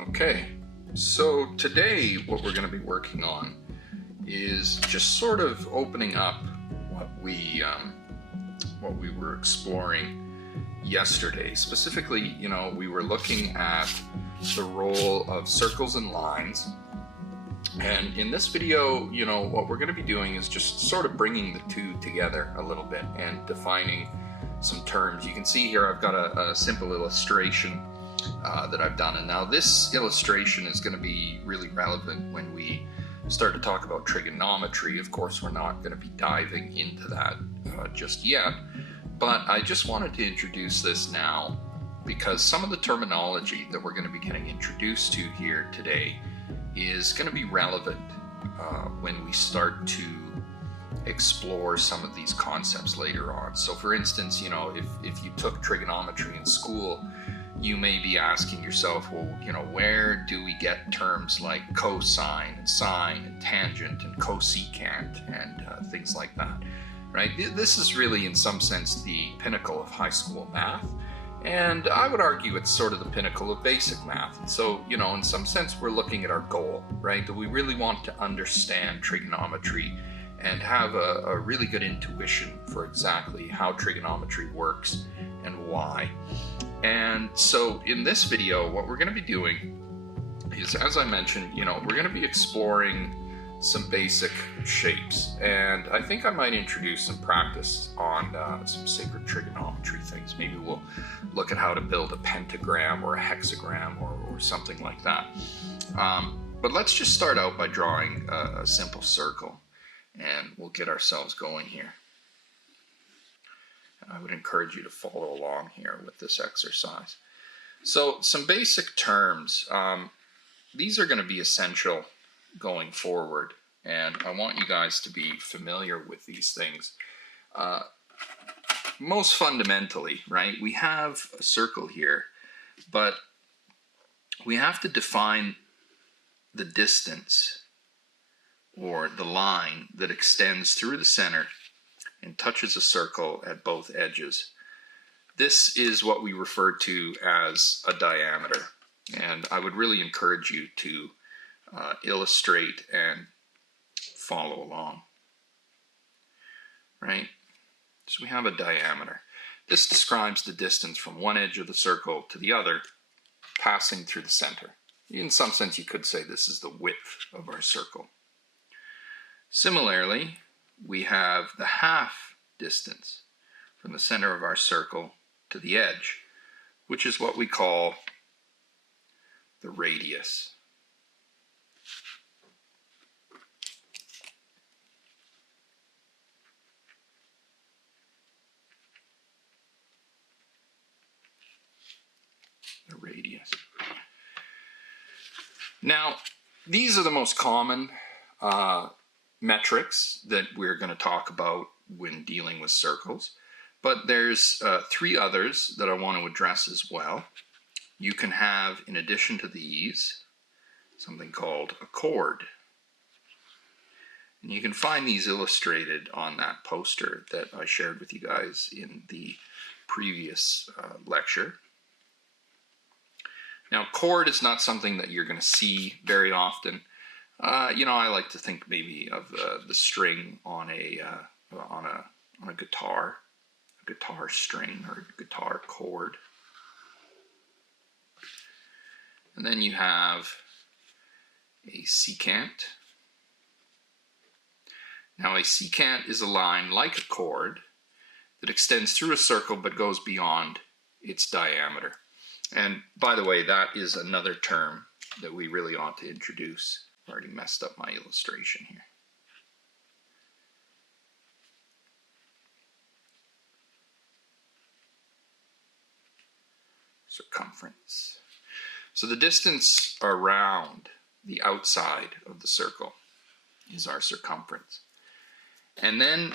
Okay, so today what we're going to be working on is just sort of opening up what we were exploring yesterday. Specifically, we were looking at the role of circles and lines. And in this video, what we're going to be doing is just sort of bringing the two together a little bit and defining some terms. You can see here I've got a simple illustration that I've done, and now this illustration is going to be really relevant when we start to talk about trigonometry. Of course, we're not going to be diving into that just yet, but I just wanted to introduce this now because some of the terminology that we're going to be getting introduced to here today is going to be relevant when we start to explore some of these concepts later on. So for instance, if you took trigonometry in school, you may be asking yourself, well, where do we get terms like cosine and sine and tangent and cosecant and things like that, right? This is really, in some sense, the pinnacle of high school math. And I would argue it's sort of the pinnacle of basic math. And so, in some sense, we're looking at our goal, right? That we really want to understand trigonometry and have a really good intuition for exactly how trigonometry works and why. And so in this video, what we're going to be doing is, as I mentioned, we're going to be exploring some basic shapes. And I think I might introduce some practice on some sacred trigonometry things. Maybe we'll look at how to build a pentagram or a hexagram or something like that. But let's just start out by drawing a simple circle, and we'll get ourselves going here. I would encourage you to follow along here with this exercise. So some basic terms. These are going to be essential going forward, and I want you guys to be familiar with these things. Most fundamentally, right, we have a circle here, but we have to define the distance or the line that extends through the center and touches a circle at both edges. This is what we refer to as a diameter, and I would really encourage you to illustrate and follow along, right? So we have a diameter. This describes the distance from one edge of the circle to the other, passing through the center. In some sense, you could say this is the width of our circle. Similarly, we have the half distance from the center of our circle to the edge, which is what we call the radius. The radius. Now, these are the most common metrics that we're going to talk about when dealing with circles, but there's three others that I want to address as well. You can have, in addition to these, something called a chord, and you can find these illustrated on that poster that I shared with you guys in the previous lecture. Now, chord is not something that you're going to see very often. I like to think maybe of the string on a guitar, a guitar string or a guitar chord. And then you have a secant. Now, a secant is a line like a chord that extends through a circle but goes beyond its diameter. And by the way, that is another term that we really ought to introduce. I've already messed up my illustration here. Circumference. So the distance around the outside of the circle is our circumference. And then,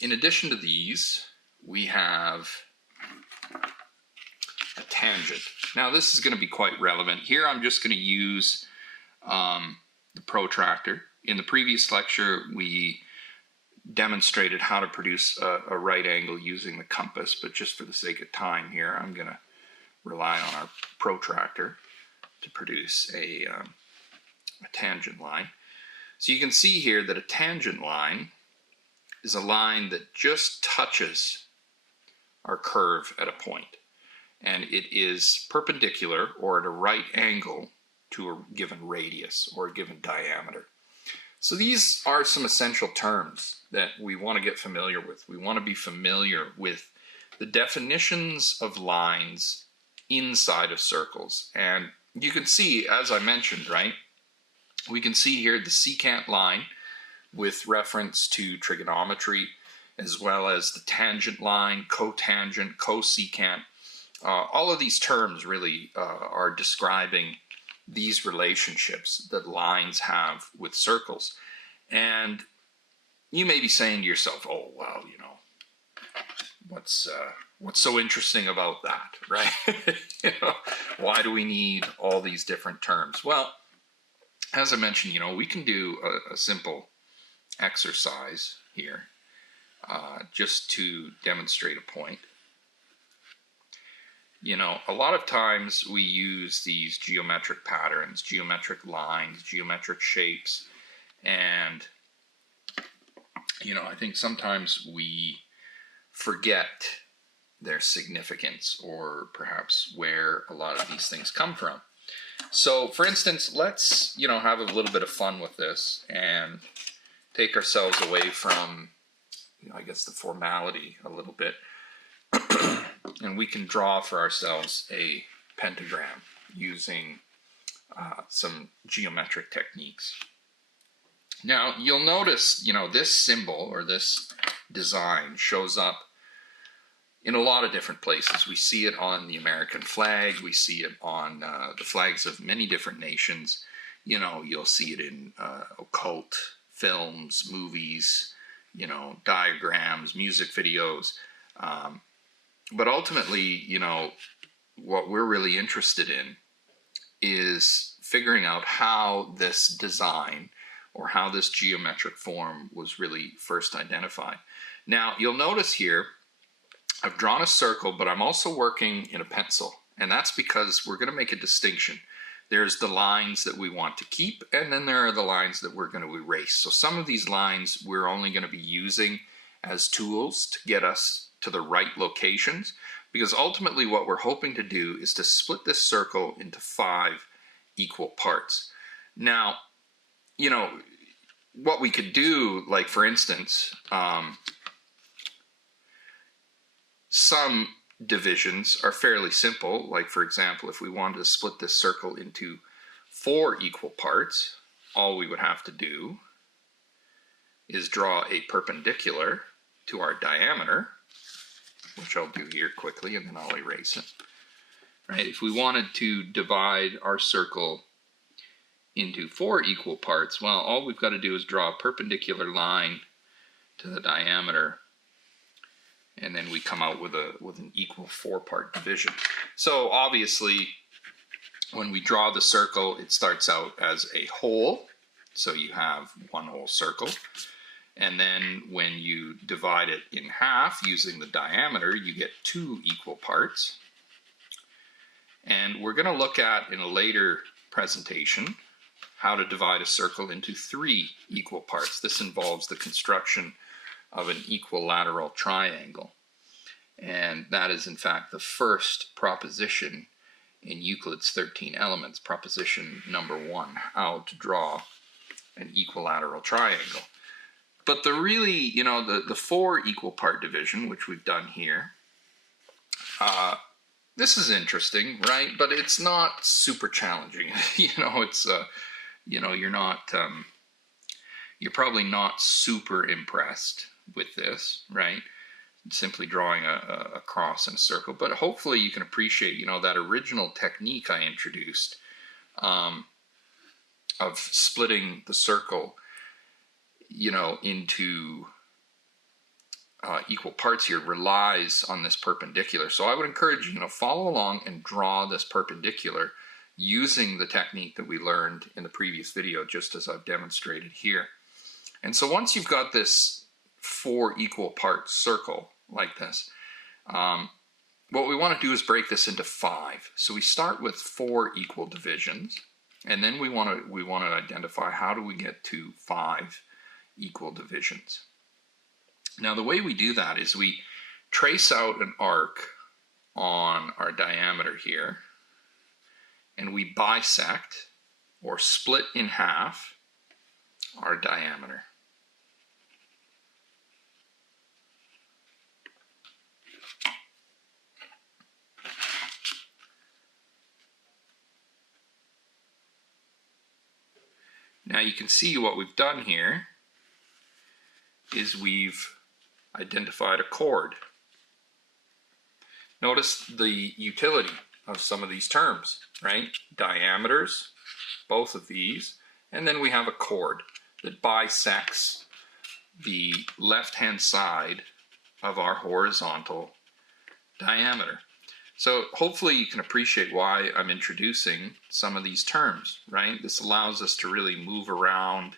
in addition to these, we have a tangent. Now, this is going to be quite relevant. Here I'm just going to use the protractor. In the previous lecture, we demonstrated how to produce a right angle using the compass, but just for the sake of time here, I'm going to rely on our protractor. to produce a tangent line. So you can see here that a tangent line is a line that just touches our curve at a point, and it is perpendicular or at a right angle to a given radius or a given diameter. So these are some essential terms that we want to get familiar with. We want to be familiar with the definitions of lines inside of circles. And you can see, as I mentioned, right, we can see here the secant line with reference to trigonometry, as well as the tangent line, cotangent, cosecant. All of these terms really are describing these relationships that lines have with circles. And you may be saying to yourself, oh, well, you know, what's so interesting about that, right? You know, why do we need all these different terms? Well, as I mentioned, you know, we can do a simple exercise here just to demonstrate a point. You know, a lot of times we use these geometric patterns, geometric lines, geometric shapes, and, you know, I think sometimes we forget their significance or perhaps where a lot of these things come from. So, for instance, let's, you know, have a little bit of fun with this and take ourselves away from, you know, I guess the formality a little bit. And we can draw for ourselves a pentagram using some geometric techniques. Now, you'll notice, you know, this symbol or this design shows up in a lot of different places. We see it on the American flag. We see it on the flags of many different nations. You know, you'll see it in occult films, movies, you know, diagrams, music videos. But ultimately, you know, what we're really interested in is figuring out how this design or how this geometric form was really first identified. Now, you'll notice here, I've drawn a circle, but I'm also working in a pencil. And that's because we're going to make a distinction. There's the lines that we want to keep, and then there are the lines that we're going to erase. So some of these lines we're only going to be using as tools to get us to the right locations, because ultimately what we're hoping to do is to split this circle into 5 equal parts. Now, you know, what we could do, like for instance, some divisions are fairly simple. Like for example, if we wanted to split this circle into 4 equal parts, all we would have to do is draw a perpendicular to our diameter, which I'll do here quickly, and then I'll erase it. Right? If we wanted to divide our circle into 4 equal parts, well, all we've got to do is draw a perpendicular line to the diameter, and then we come out with an equal 4-part division. So obviously, when we draw the circle, it starts out as a hole, so you have one whole circle. And then when you divide it in half using the diameter, you get 2 equal parts. And we're going to look at, in a later presentation, how to divide a circle into 3 equal parts. This involves the construction of an equilateral triangle. And that is, in fact, the first proposition in Euclid's 13 Elements, proposition number 1, how to draw an equilateral triangle. But the really, you know, the 4 equal part division, which we've done here, this is interesting, right? But it's not super challenging. You know, it's, you know, you're probably not super impressed with this, right? Simply drawing a cross and a circle. But hopefully you can appreciate, you know, that original technique I introduced of splitting the circle, you know, into equal parts here relies on this perpendicular. So I would encourage you, you know, follow along and draw this perpendicular using the technique that we learned in the previous video, just as I've demonstrated here. And so once you've got this 4 equal part circle like this, what we want to do is break this into 5. So we start with 4 equal divisions, and then we want to identify how do we get to 5 equal divisions. Now the way we do that is we trace out an arc on our diameter here, and we bisect or split in half our diameter. Now you can see what we've done here is we've identified a chord. Notice the utility of some of these terms, right? Diameters, both of these, and then we have a chord that bisects the left-hand side of our horizontal diameter. So hopefully you can appreciate why I'm introducing some of these terms, right? This allows us to really move around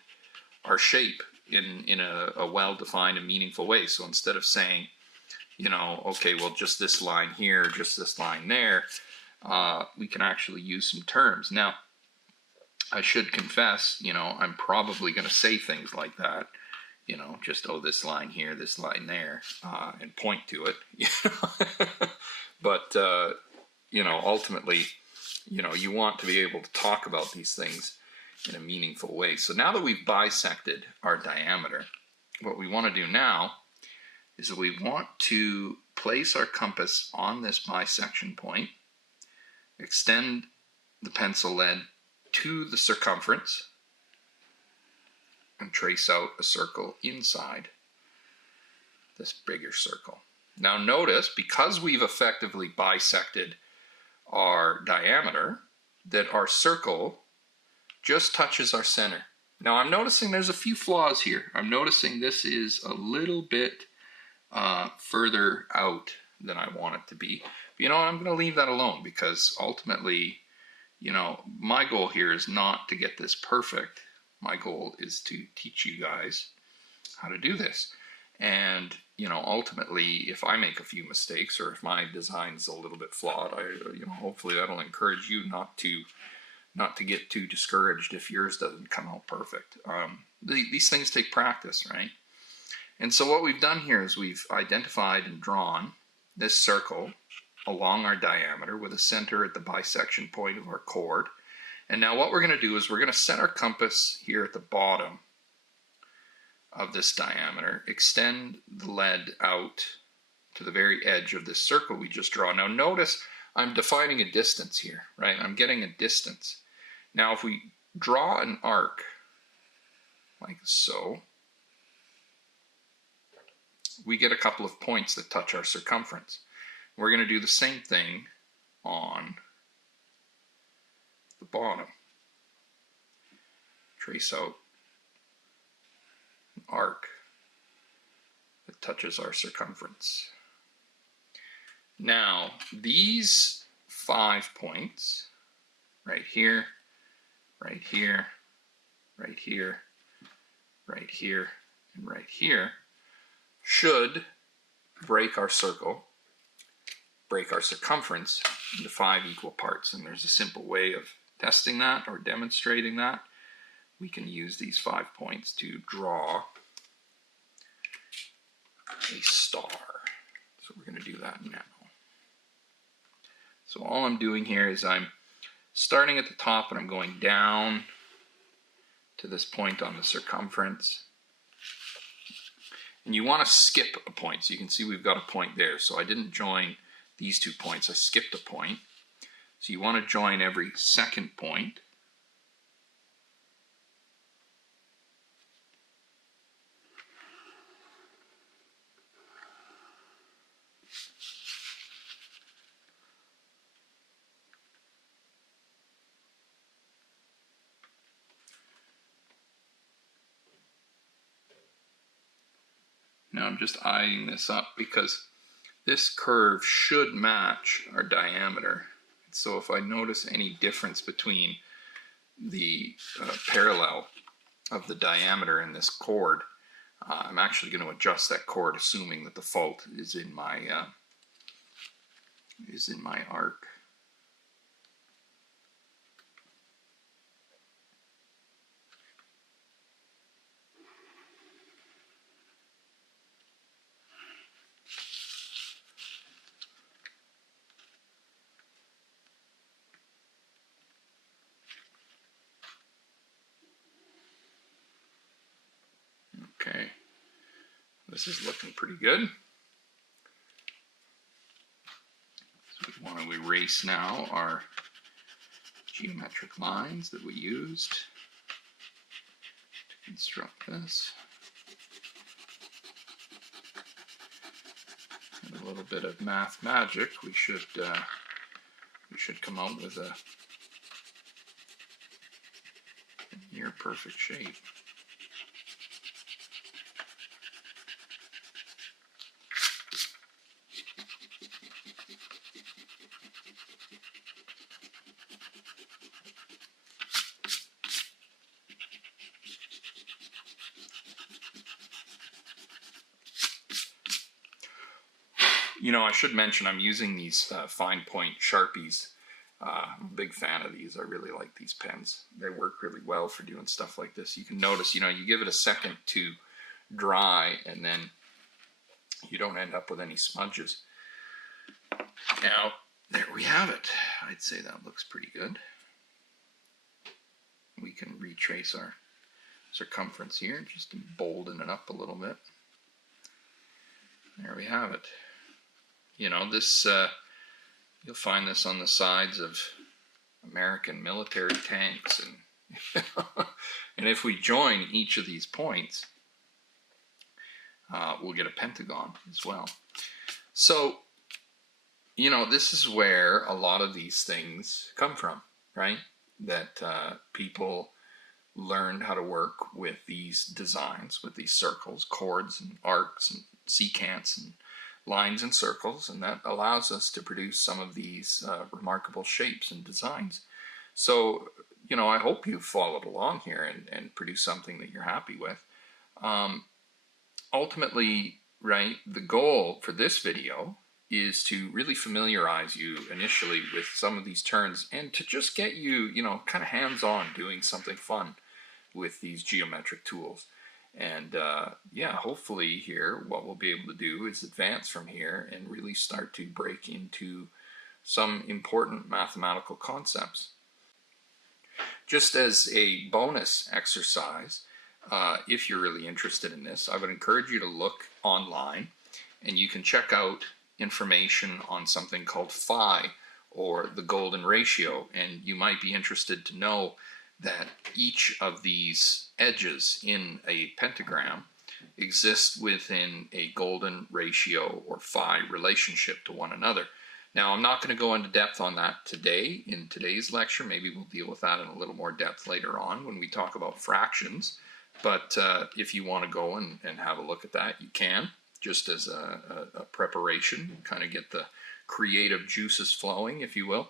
our shape in a well-defined and meaningful way. So instead of saying, you know, okay, well, just this line here, just this line there, we can actually use some terms. Now, I should confess, you know, I'm probably going to say things like that, you know, just, oh, this line here, this line there, and point to it, you know. But, you know, ultimately, you know, you want to be able to talk about these things in a meaningful way. So now that we've bisected our diameter, what we want to do now is that we want to place our compass on this bisection point, extend the pencil lead to the circumference, and trace out a circle inside this bigger circle. Now notice, because we've effectively bisected our diameter, that our circle just touches our center. Now I'm noticing there's a few flaws here. I'm noticing this is a little bit further out than I want it to be. But you know, I'm going to leave that alone, because ultimately, you know, my goal here is not to get this perfect. My goal is to teach you guys how to do this. And, you know, ultimately, if I make a few mistakes, or if my design's a little bit flawed, you know, hopefully that'll encourage you not to get too discouraged if yours doesn't come out perfect. These things take practice, right? And so what we've done here is we've identified and drawn this circle along our diameter with a center at the bisection point of our chord. And now what we're going to do is we're going to set our compass here at the bottom of this diameter, extend the lead out to the very edge of this circle we just draw. Now notice I'm defining a distance here, right? I'm getting a distance. Now if we draw an arc like so, we get a couple of points that touch our circumference. We're going to do the same thing on the bottom. Trace out an arc that touches our circumference. Now, these 5 points, right here, right here, right here, right here, and right here, should break our circle, break our circumference into 5 equal parts. And there's a simple way of testing that or demonstrating that. We can use these 5 points to draw a star. So we're going to do that now. So all I'm doing here is I'm starting at the top and I'm going down to this point on the circumference. And you want to skip a point. So you can see we've got a point there. So I didn't join these 2 points. I skipped a point. So you want to join every second point. Now I'm just eyeing this up because this curve should match our diameter. So if I notice any difference between the parallel of the diameter in this chord, I'm actually going to adjust that chord, assuming that the fault is in my is in my arc. Okay, this is looking pretty good. So we want to erase now our geometric lines that we used to construct this. And a little bit of math magic, we should come out with a near perfect shape. You know, I should mention I'm using these fine point Sharpies. I'm a big fan of these. I really like these pens. They work really well for doing stuff like this. You can notice, you know, you give it a second to dry and then you don't end up with any smudges. Now, there we have it. I'd say that looks pretty good. We can retrace our circumference here, just to bolden it up a little bit. There we have it. You know, this, you'll find this on the sides of American military tanks. And, and if we join each of these points, we'll get a pentagon as well. So, you know, this is where a lot of these things come from, right? That people learned how to work with these designs, with these circles, chords and arcs and secants and lines and circles, and that allows us to produce some of these remarkable shapes and designs. So, you know, I hope you've followed along here and produced something that you're happy with. Ultimately, right, the goal for this video is to really familiarize you initially with some of these turns and to just get you, you know, kind of hands-on doing something fun with these geometric tools. And yeah, hopefully here what we'll be able to do is advance from here and really start to break into some important mathematical concepts. Just as a bonus exercise, if you're really interested in this, I would encourage you to look online and you can check out information on something called phi, or the golden ratio, and you might be interested to know that each of these edges in a pentagram exists within a golden ratio or phi relationship to one another. Now, I'm not going to go into depth on that today in today's lecture. Maybe we'll deal with that in a little more depth later on when we talk about fractions. But if you want to go and have a look at that, you can, just as a preparation, kind of get the creative juices flowing, if you will.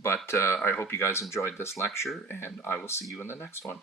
But I hope you guys enjoyed this lecture, and I will see you in the next one.